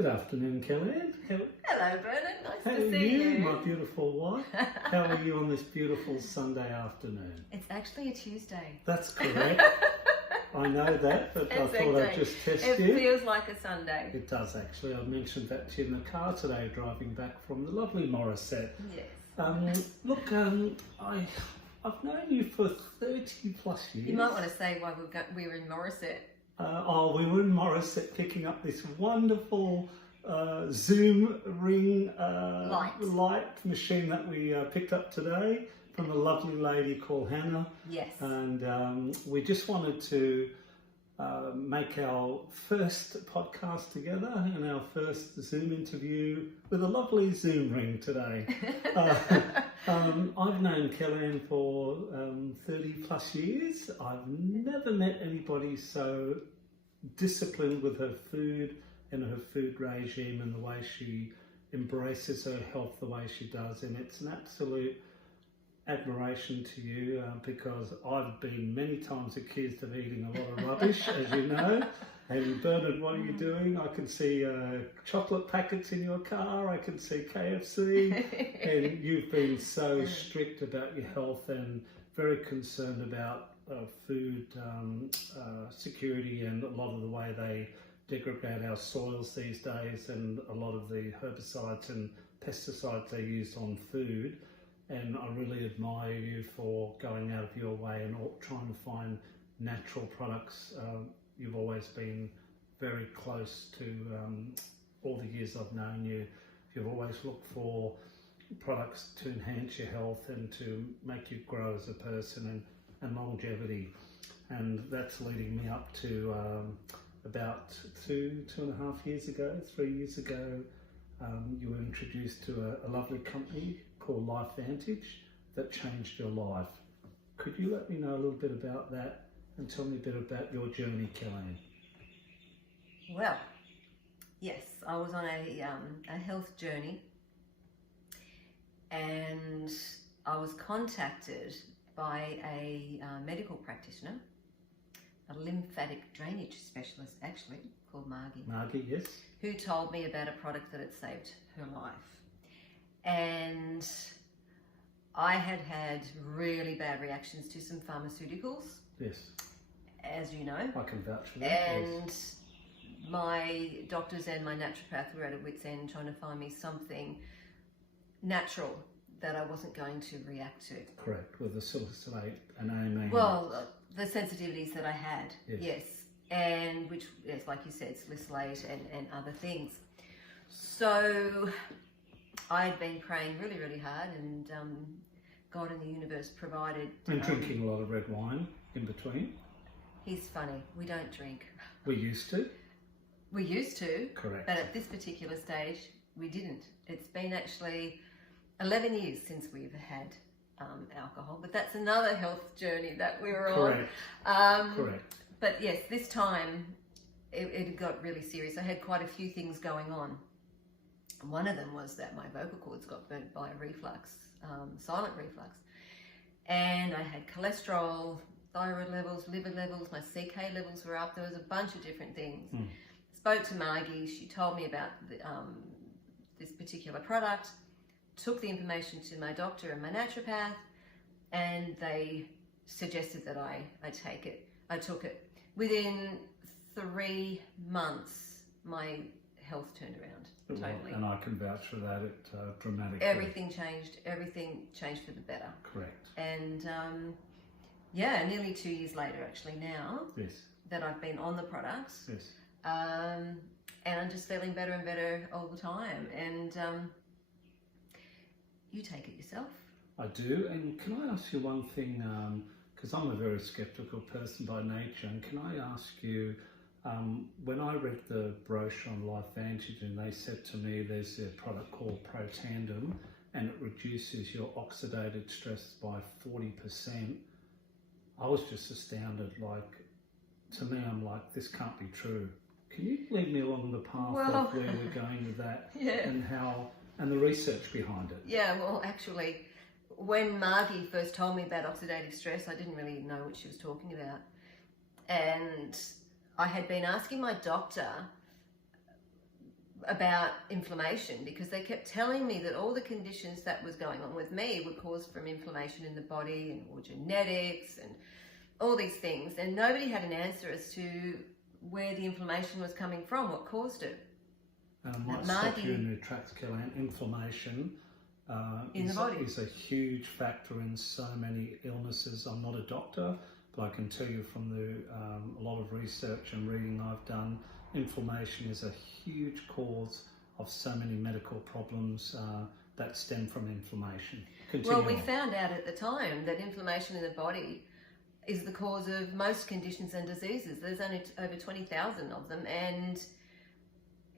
Good afternoon, Kel-Anne. Hello, Bernard. Nice How to are see you, you. my beautiful wife? How are you on this beautiful Sunday afternoon? It's actually a Tuesday. That's correct. I know that, but I thought I'd just test you. It feels like a Sunday. It does actually. I mentioned that to you in the car today, driving back from the lovely Morisset. Yes. Look, I've known you for 30 plus years. You might want to say why we were in Morisset. We were in Morisset picking up this wonderful Zoom ring light machine that we picked up today from a lovely lady called Hannah. Yes. And we just wanted to make our first podcast together and our first Zoom interview with a lovely Zoom ring today. I've known Kel-Anne for 30 plus years. I've never met anybody so disciplined with her food and her food regime and the way she embraces her health the way she does, and it's an absolute admiration to you because I've been many times accused of eating a lot of rubbish, as you know. And Bernard, what are you doing? I can see chocolate packets in your car, I can see KFC, and you've been so strict about your health and very concerned about food security and a lot of the way they degrade our soils these days and a lot of the herbicides and pesticides they use on food. And I really admire you for going out of your way and trying to find natural products. You've always been very close to all the years I've known you. You've always looked for products to enhance your health and to make you grow as a person and longevity. And that's leading me up to about 2.5 years ago, 3 years ago, you were introduced to a lovely company called LifeVantage that changed your life. Could you let me know a little bit about that and tell me a bit about your journey, Kel-Anne? Well, yes, I was on a health journey, and I was contacted by a medical practitioner, a lymphatic drainage specialist actually, called Margie. Margie, yes. Who told me about a product that had saved her life. And I had really bad reactions to some pharmaceuticals. Yes. As you know. I can vouch for that. And yes. My doctors and my naturopath were at a wit's end trying to find me something natural that I wasn't going to react to. Correct, with the salicylate and AMA. Well, the sensitivities that I had, yes. And which, yes, like you said, salicylate and other things. So I'd been praying really, really hard, and God and the universe provided. And drinking a lot of red wine in between. He's funny. We don't drink. We used to. We used to. Correct. But at this particular stage, we didn't. It's been actually 11 years since we've had alcohol, but that's another health journey that we were Correct. on. Correct. But yes, this time it got really serious. I had quite a few things going on. One of them was that my vocal cords got burnt by a reflux, silent reflux. And I had cholesterol, thyroid levels, liver levels, my CK levels were up. There was a bunch of different things. Spoke to Margie. She told me about this particular product, took the information to my doctor and my naturopath, and they suggested that I take it. I took it. Within 3 months, my health turned around totally. And I can vouch for that. It dramatically. Everything changed for the better. Correct. And yeah, nearly 2 years later, actually now, yes, that I've been on the products. yes, and I'm just feeling better and better all the time. And you take it yourself. I do. And can I ask you one thing? Because I'm a very sceptical person by nature, and can I ask you, when I read the brochure on LifeVantage and they said to me there's a product called Protandem and it reduces your oxidative stress by 40%, I was just astounded. Like, to me, I'm like, this can't be true. Can you lead me along the path of where we're going with that? Yeah. And the research behind it? Yeah, well, actually, when Margie first told me about oxidative stress, I didn't really know what she was talking about. And I had been asking my doctor about inflammation, because they kept telling me that all the conditions that was going on with me were caused from inflammation in the body and or genetics and all these things, and nobody had an answer as to where the inflammation was coming from, what caused it. And I might stop you in your tracks, Kel-Anne. Inflammation in the body is a huge factor in so many illnesses. I'm not a doctor, but I can tell you from a lot of research and reading I've done, inflammation is a huge cause of so many medical problems that stem from inflammation. Continue well, we on. found out at the time that inflammation in the body is the cause of most conditions and diseases. There's only over 20,000 of them, and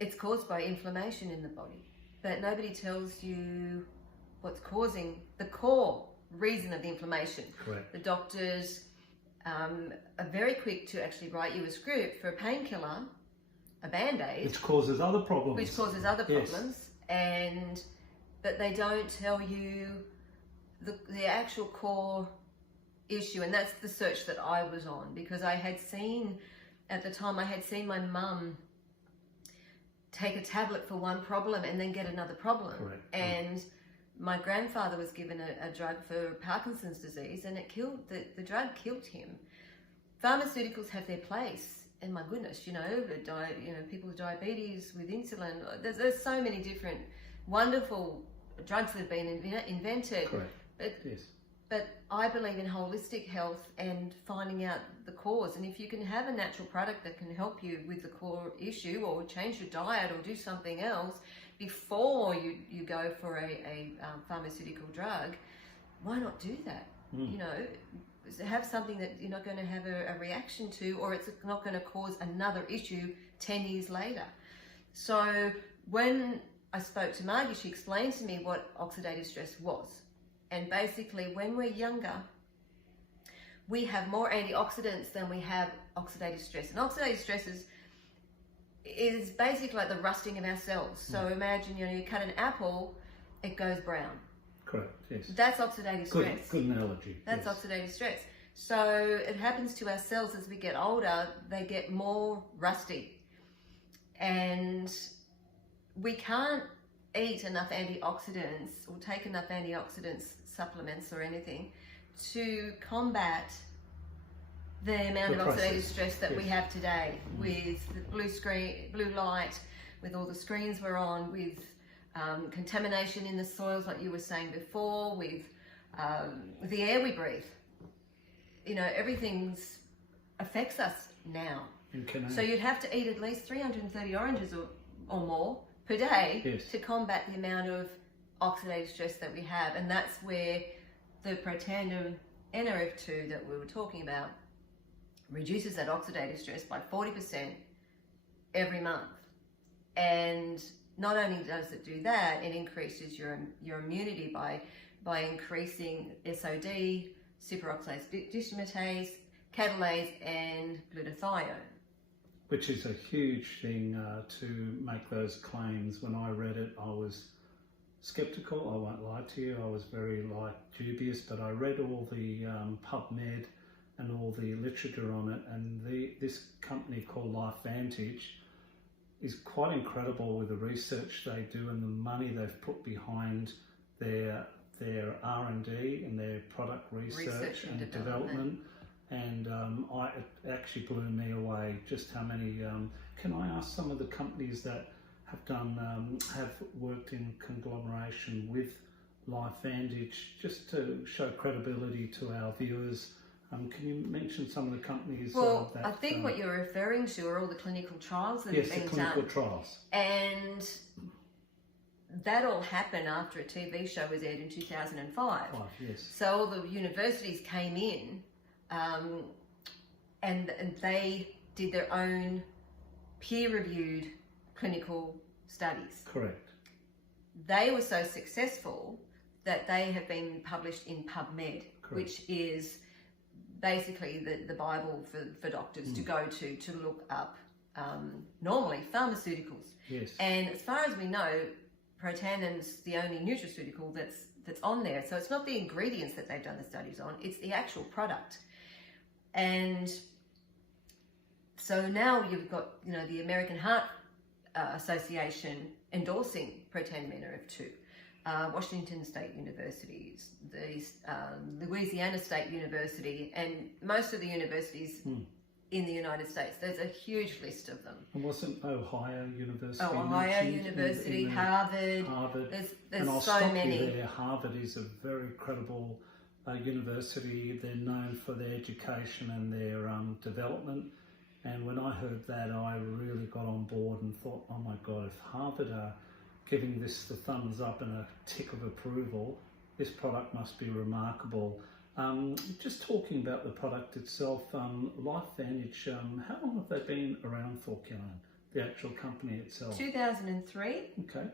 it's caused by inflammation in the body. But nobody tells you what's causing the core reason of the inflammation. Correct. The doctors are very quick to actually write you a script for a painkiller, a Band-Aid, Which causes other problems. which causes other Yes. problems, but they don't tell you the actual core issue. And that's the search that I was on, because I had seen, at the time, I had seen my mum take a tablet for one problem and then get another problem. Correct. And my grandfather was given a drug for Parkinson's disease, and it killed the drug killed him. Pharmaceuticals have their place, and my goodness, people with diabetes, with insulin, there's so many different wonderful drugs that have been invented. Correct. But, Yes. but I believe in holistic health and finding out the cause. And if you can have a natural product that can help you with the core issue, or change your diet, or do something else before you go for a pharmaceutical drug, why not do that? Have something that you're not going to have a reaction to, or it's not going to cause another issue 10 years later. So when I spoke to Margie, she explained to me what oxidative stress was. And basically, when we're younger, we have more antioxidants than we have oxidative stress. And oxidative stress is basically like the rusting of our cells. So imagine, you cut an apple, it goes brown. Correct, yes. That's oxidative stress. Good analogy. That's yes. oxidative stress. So it happens to our cells as we get older, they get more rusty. And we can't eat enough antioxidants or take enough antioxidants, supplements or anything, to combat the amount of oxidative stress that we have today, with the blue light, with all the screens we're on, with contamination in the soils, like you were saying before, with the air we breathe. Everything's affects us now. So you'd have to eat at least 330 oranges or more per day to combat the amount of oxidative stress that we have. And that's where the protandim NRF2 that we were talking about reduces that oxidative stress by 40% every month. And not only does it do that, it increases your immunity by increasing SOD, superoxide dismutase, catalase, and glutathione. Which is a huge thing to make those claims. When I read it, I was skeptical, I won't lie to you. I was very dubious, but I read all the PubMed and all the literature on it, and this company called LifeVantage is quite incredible with the research they do and the money they've put behind their R&D and their product research and development. And it actually blew me away just how many. Can I ask some of the companies that have worked in conglomeration with LifeVantage, just to show credibility to our viewers? Can you mention some of the companies? Well, I think what you're referring to are all the clinical trials that have been done. Yes, the clinical trials. And that all happened after a TV show was aired in 2005. Yes. So all the universities came in and they did their own peer-reviewed clinical studies. Correct. They were so successful that they have been published in PubMed, which is basically the Bible for doctors to go to look up normally pharmaceuticals. Yes. And as far as we know, protandin's the only nutraceutical that's on there. So it's not the ingredients that they've done the studies on, it's the actual product. And so now you've got, the American Heart Association endorsing Protan NRF2. Washington State Universities, the Louisiana State University, and most of the universities in the United States. There's a huge list of them. And wasn't Ohio University? Ohio University, Harvard. There's and I'll so stop many. You there. Harvard is a very credible university. They're known for their education and their development. And when I heard that, I really got on board and thought, oh my God, if Harvard are giving this the thumbs up and a tick of approval, this product must be remarkable. Just talking about the product itself, LifeVantage, how long have they been around for, Kel-Anne, the actual company itself? 2003. Okay.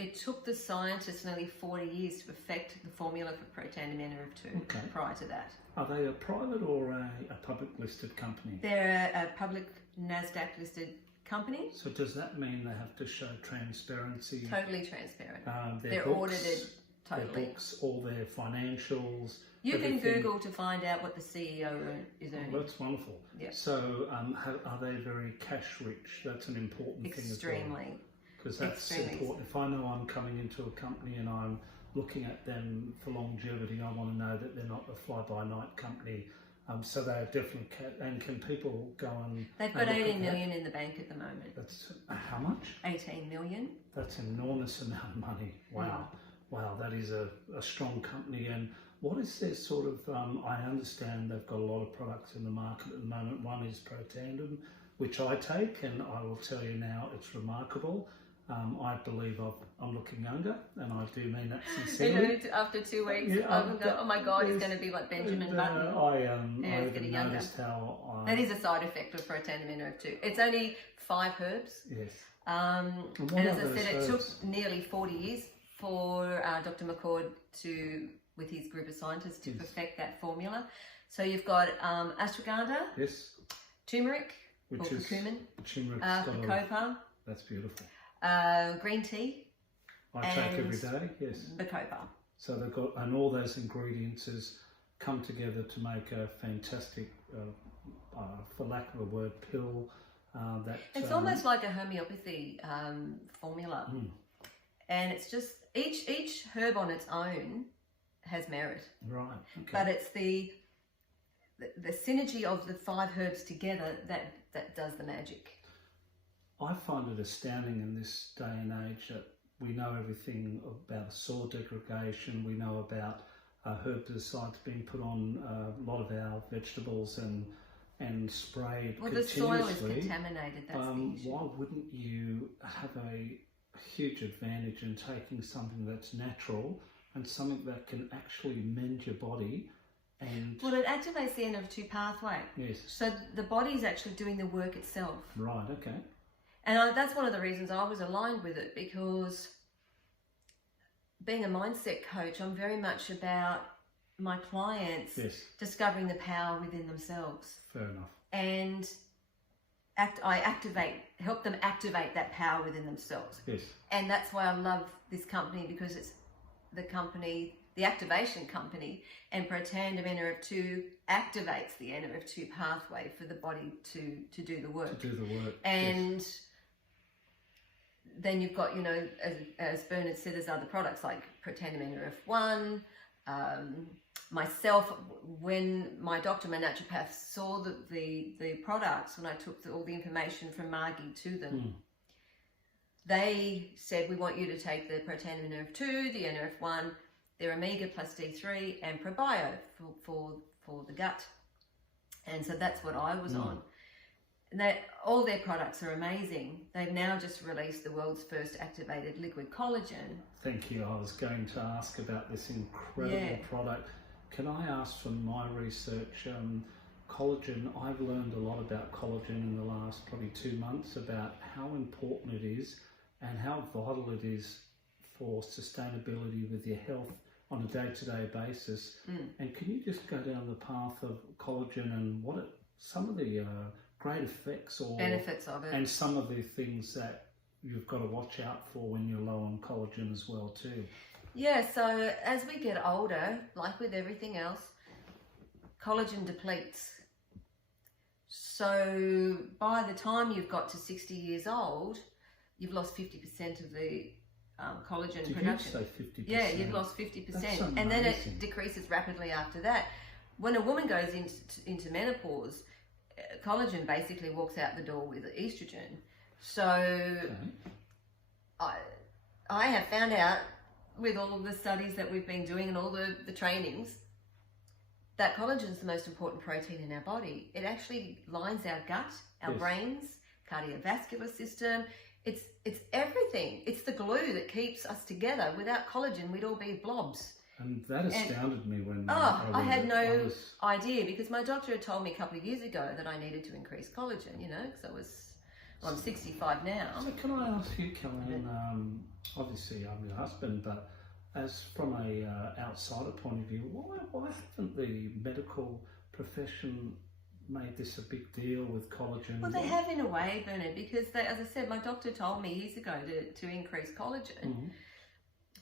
It took the scientists nearly 40 years to perfect the formula for Protan NRF2 prior to that. Are they a private or a public listed company? They're a public NASDAQ listed company. So does that mean they have to show transparency? Totally transparent. They're books, audited totally. Their books, all their financials. You everything. can Google to find out what the CEO is earning. Oh, that's wonderful. Yeah. So are they very cash rich? That's an important thing as well. Extremely. Because that's important. If I know I'm coming into a company and I'm looking at them for longevity, I want to know that they're not a fly-by-night company. So they're definitely, and can people go and... They've got 18 million in the bank at the moment. That's, how much? 18 million. That's an enormous amount of money. Wow. Wow, that is a strong company. And what is their sort of, I understand they've got a lot of products in the market at the moment. One is Protan, which I take, and I will tell you now, it's remarkable. I believe I'm looking younger, and I do mean that sincerely. After 2 weeks, oh my God, he's going to be like Benjamin Button. I getting younger. Noticed how... that is a side effect of Protan NRF2. It's only 5 herbs. Yes. And as I said, it took nearly 40 years for Dr. McCord with his group of scientists to perfect that formula. So you've got ashwagandha, yes, turmeric, which is curcumin, bacopa. That's beautiful. Green tea. I take every day. Yes. Bacopa. So they've got, and all those ingredients come together to make a fantastic, for lack of a word, pill. It's almost like a homeopathy formula, and it's just each herb on its own has merit. Right. Okay. But it's the synergy of the 5 herbs together that does the magic. I find it astounding in this day and age that we know everything about soil degradation. We know about herbicides being put on a lot of our vegetables and sprayed well, continuously. Well, the soil is contaminated. That's the issue. Why wouldn't you have a huge advantage in taking something that's natural and something that can actually mend your body? Well, it activates the NRF2 pathway. Yes. So the body's actually doing the work itself. Right. Okay. And that's one of the reasons I was aligned with it, because being a mindset coach, I'm very much about my clients discovering the power within themselves. Fair enough. And help them activate that power within themselves. Yes. And that's why I love this company, because it's the activation company, and Protan NRF2 activates the NRF2 pathway for the body to do the work. And then you've got, as Bernard said, there's other products like Protan NRF1. Myself, when my doctor, my naturopath, saw the products, when I took all the information from Margie to them, they said, we want you to take the Protan NRF2, the NRF1, their Omega plus D3 and Probio for the gut. And so that's what I was on. And all their products are amazing. They've now just released the world's first activated liquid collagen. Thank you. I was going to ask about this incredible product. Can I ask, from my research, collagen, I've learned a lot about collagen in the last probably 2 months, about how important it is and how vital it is for sustainability with your health on a day-to-day basis. And can you just go down the path of collagen and some of the great effects or benefits of it, and some of the things that you've got to watch out for when you're low on collagen as well too? Yeah, so as we get older, like with everything else, collagen depletes. So by the time you've got to 60 years old, you've lost 50% of the collagen production. Did you say 50%? Yeah, you've lost 50%. That's and then it amazing. decreases rapidly after that. When a woman goes into menopause, collagen basically walks out the door with estrogen. So I have found out with all of the studies that we've been doing and all the trainings that collagen is the most important protein in our body. It actually lines our gut, our brains, cardiovascular system. It's everything. It's the glue that keeps us together. Without collagen, we'd all be blobs. And that astounded me when I had no idea, because my doctor had told me a couple of years ago that I needed to increase collagen, you know, because I'm 65 now. So can I ask you, Kel-Anne, obviously I'm your husband, but as from a outsider point of view, why haven't the medical profession made this a big deal with collagen? Well, they have in a way, Bernard, because as I said, my doctor told me years ago to increase collagen. Mm-hmm.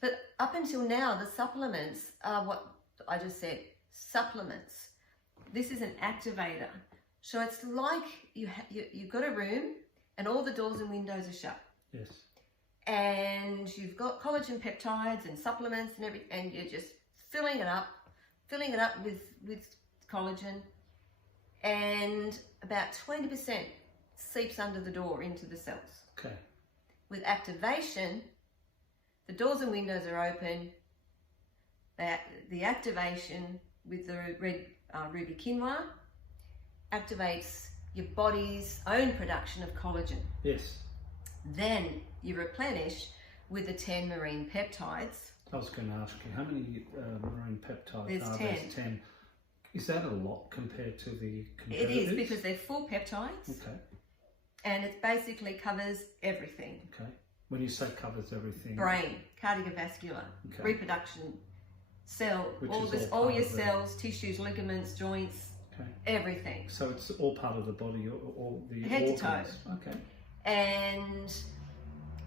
But up until now, the supplements are what I just said, supplements. This is an activator. So it's like you've got a room and all the doors and windows are shut. Yes. And you've got collagen peptides and supplements and everything, and you're just filling it up with collagen, and about 20% seeps under the door into the cells. Okay. With activation, the doors and windows are open. The activation with the red ruby quinoa activates your body's own production of collagen. Yes. Then you replenish with the 10 marine peptides. I was going to ask you, how many marine peptides There's are 10. there? 10. Is that a lot compared to the competitors? It is, because they're full peptides. Okay. And it basically covers everything. Okay. When you say covers everything, Brain, cardiovascular, reproduction, cell, all your cells, tissues, ligaments, joints, everything. So it's all part of the body, all the head organs. to toe. Okay. And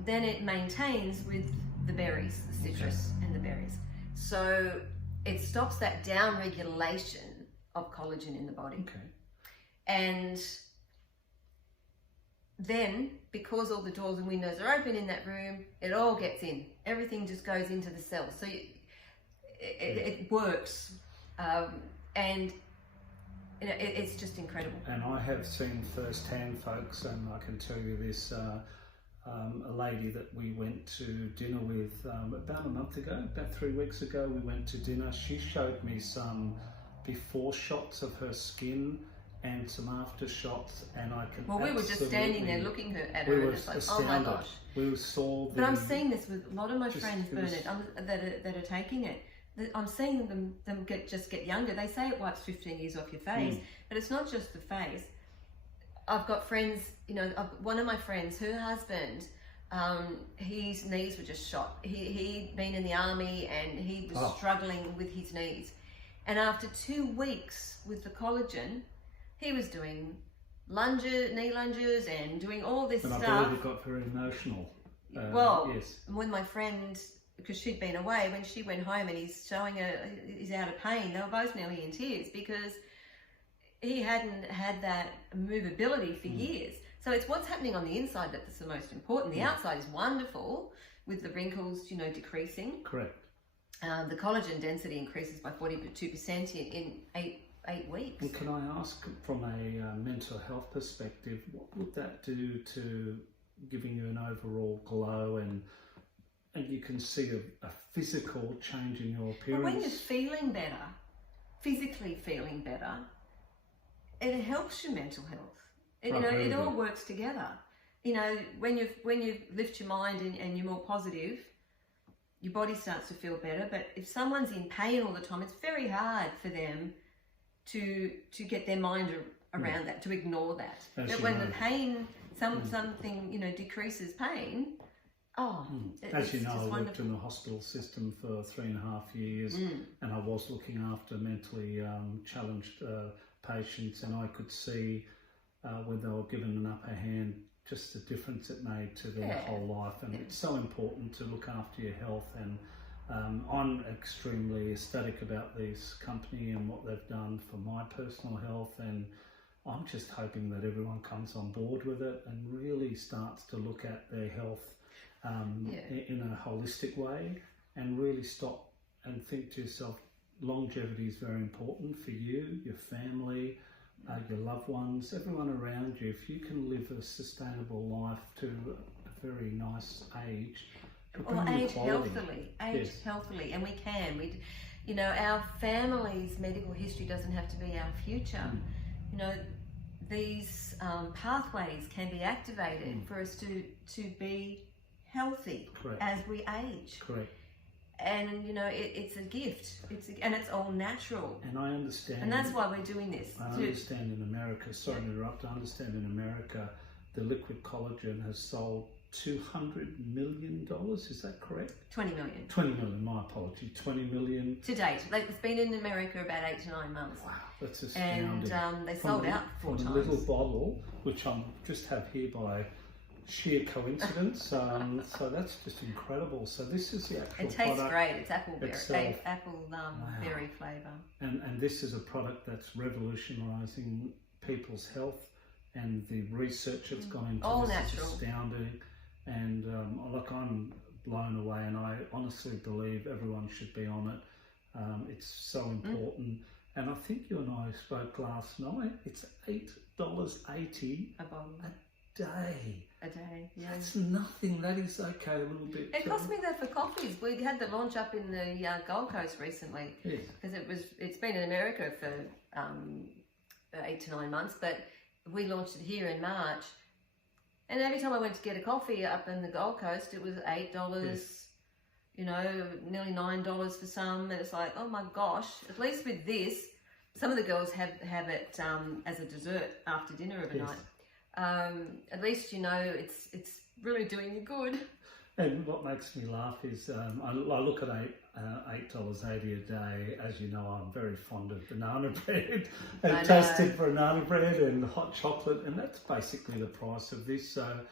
then it maintains with the berries, the citrus and the berries. So it stops that down regulation of collagen in the body. Okay. And then, because all the doors and windows are open in that room, it all gets in. Everything just goes into the cells. So it works. And you know, it's just incredible. And I have seen firsthand, folks, and I can tell you this, a lady that we went to dinner with about a month ago, about 3 weeks ago, we went to dinner. She showed me some before shots of her skin and some after shots, and I can we were just standing there looking at her, and it's like, astounded. oh my gosh. We saw the, but I'm seeing this with a lot of my friends, Bernard, that are taking it. I'm seeing them get younger. They say it wipes 15 years off your face, but it's not just the face. I've got friends, you know, one of my friends, her husband, his knees were just shot. He'd been in the army and he was struggling with his knees. And after 2 weeks with the collagen, he was doing knee lunges and doing all this stuff. And I believe it got very emotional. Yes. When my friend, because she'd been away, when she went home and he's showing her he's out of pain, they were both nearly in tears, because he hadn't had that movability for years. So it's what's happening on the inside that's the most important. The outside is wonderful, with the wrinkles, you know, decreasing. Correct. The collagen density increases by 42% in 8 weeks. Well, can I ask, from a mental health perspective, what would that do to giving you an overall glow, and you can see a physical change in your appearance? Well, when you're feeling better, physically feeling better, it helps your mental health. You know, it all works together. You know, when you lift your mind and you're more positive, your body starts to feel better. But if someone's in pain all the time, it's very hard for them to get their mind around that, to ignore that. But when the pain, something, you know, decreases pain, as you know, I wonderful. worked in the hospital system for 3.5 years, and I was looking after mentally challenged patients, and I could see when they were given an upper hand, just the difference it made to their whole life. And it's so important to look after your health, and I'm extremely ecstatic about this company and what they've done for my personal health, and I'm just hoping that everyone comes on board with it and really starts to look at their health in a holistic way, and really stop and think to yourself, longevity is very important for you, your family, your loved ones, everyone around you. If you can live a sustainable life to a very nice age, or age healthily, healthily, and we can. You know, our family's medical history doesn't have to be our future. You know, these pathways can be activated for us to be healthy as we age. Correct. And you know, it's a gift. And it's all natural. And I understand. And that's why we're doing this. I understand in America. Sorry to interrupt. I understand in America, the liquid collagen has sold $200 million. Is that correct? 20 million. 20 million. My apology. 20 million to date. It's been in America about 8 to 9 months. Wow, that's astounding. And they sold out 4 times. From a little bottle, which I just have here by sheer coincidence. So that's just incredible. So this is the actual It tastes product great. It's apple Wow. berry flavour. And this is a product that's revolutionising people's health, and the research that's gone into all this natural. is astounding. And look, I'm blown away, and I honestly believe everyone should be on it. It's so important. And I think you and I spoke last night. It's $8.80 a bottle. Day. A day, yeah. That's nothing. That is okay, a little bit. It cost me that for coffees. We had the launch up in the Gold Coast recently. Yes. Because it's been in America for 8 to 9 months, but we launched it here in March. And every time I went to get a coffee up in the Gold Coast, it was $8, Yes. you know, nearly $9 for some. And it's like, oh my gosh, at least with this, some of the girls have it as a dessert after dinner of a night. At least you know it's really doing you good. And what makes me laugh is I look at $8.80 a day. As you know, I'm very fond of banana bread and toasted banana bread and hot chocolate, and that's basically the price of this. So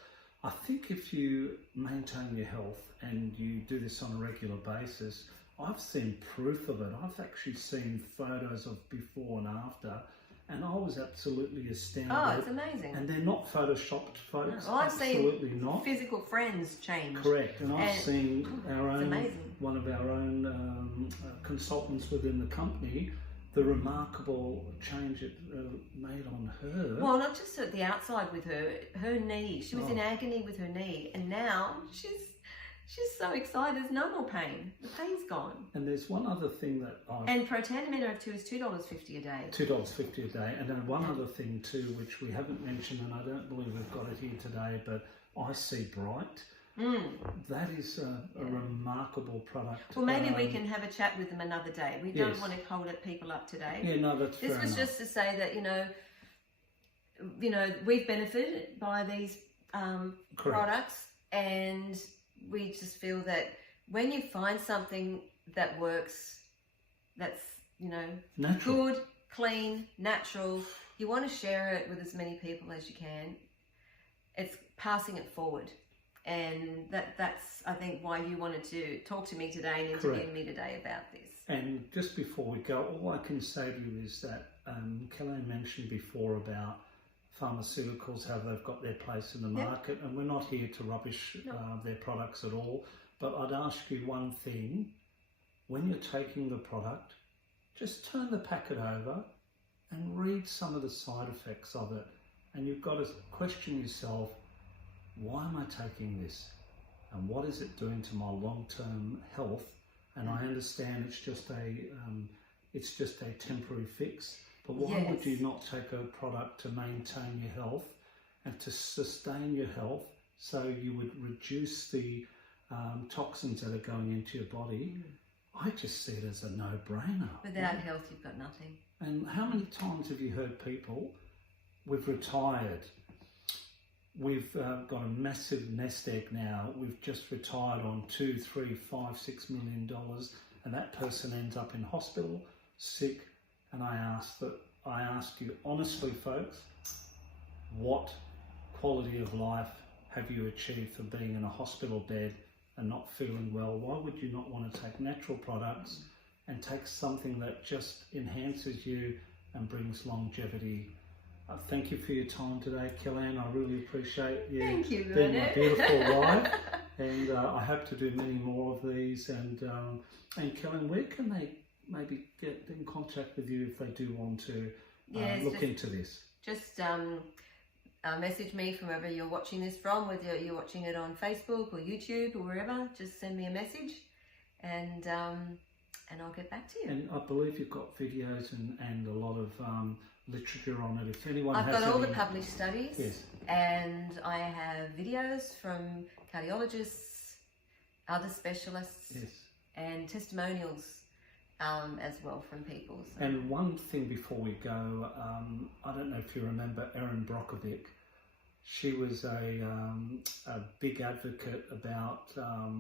I think if you maintain your health and you do this on a regular basis, I've seen proof of it. I've actually seen photos of before and after. And I was absolutely astounded. Oh, it's amazing. And they're not photoshopped, folks. No. Well, I've absolutely seen not. Physical friends change. Correct. And I've seen one of our own consultants within the company, the remarkable change it made on her. Well, not just at the outside with her knee. She was in agony with her knee, and now she's so excited. There's no more pain. The pain's gone. And there's one other thing that And Protan Amino 2 is $2.50 a day. $2.50 a day. And then one other thing too, which we haven't mentioned, and I don't believe we've got it here today, but I See Bright. That is a remarkable product. Well, maybe we can have a chat with them another day. We don't want to hold people up today. Yeah, no, that's fair enough. This was just to say that, you know, we've benefited by these products, and we just feel that when you find something that works, that's, you know, natural. Good, clean, natural, you want to share it with as many people as you can. It's passing it forward. And that's, I think, why you wanted to talk to me today and interview me today about this. And just before we go, all I can say to you is that Kel-Anne mentioned before about pharmaceuticals, how they've got their place in the market, and we're not here to rubbish their products at all. But I'd ask you one thing: when you're taking the product, just turn the packet over and read some of the side effects of it, and you've got to question yourself, why am I taking this, and what is it doing to my long-term health? And I understand it's just a temporary fix. But why would you not take a product to maintain your health and to sustain your health, so you would reduce the toxins that are going into your body? I just see it as a no-brainer. Without health, you've got nothing. And how many times have you heard people, we've retired, we've got a massive nest egg now, we've just retired on $2, $3, $5, $6 million, and that person ends up in hospital, sick. And I ask you honestly, folks, what quality of life have you achieved for being in a hospital bed and not feeling well? Why would you not want to take natural products and take something that just enhances you and brings longevity Thank you for your time today, Kel-Anne. I really appreciate you Thank you, being my Bernard. beautiful wife. And I hope to do many more of these. And Kel-Anne, where can they maybe get in contact with you if they do want to Yes, look into this? Just message me from wherever you're watching this from, whether you're watching it on Facebook or YouTube or wherever. Just send me a message, and I'll get back to you. And I believe you've got videos and a lot of literature on it. If anyone I've has got all any... the published studies, Yes. and I have videos from cardiologists, other specialists, Yes. and testimonials as well from people. So. And one thing before we go, I don't know if you remember Erin Brockovich. She was a big advocate about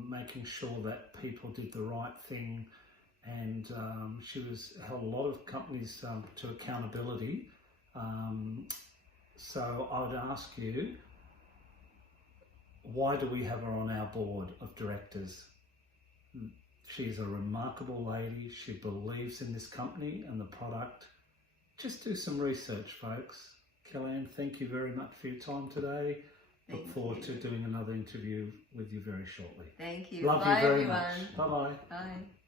making sure that people did the right thing, and she held a lot of companies to accountability. So I would ask you, why do we have her on our board of directors? She's a remarkable lady. She believes in this company and the product. Just do some research, folks. Kel-Anne, thank you very much for your time today. Look forward to doing another interview with you very shortly. Thank you. Love Bye, you very everyone. much. Bye-bye. Bye.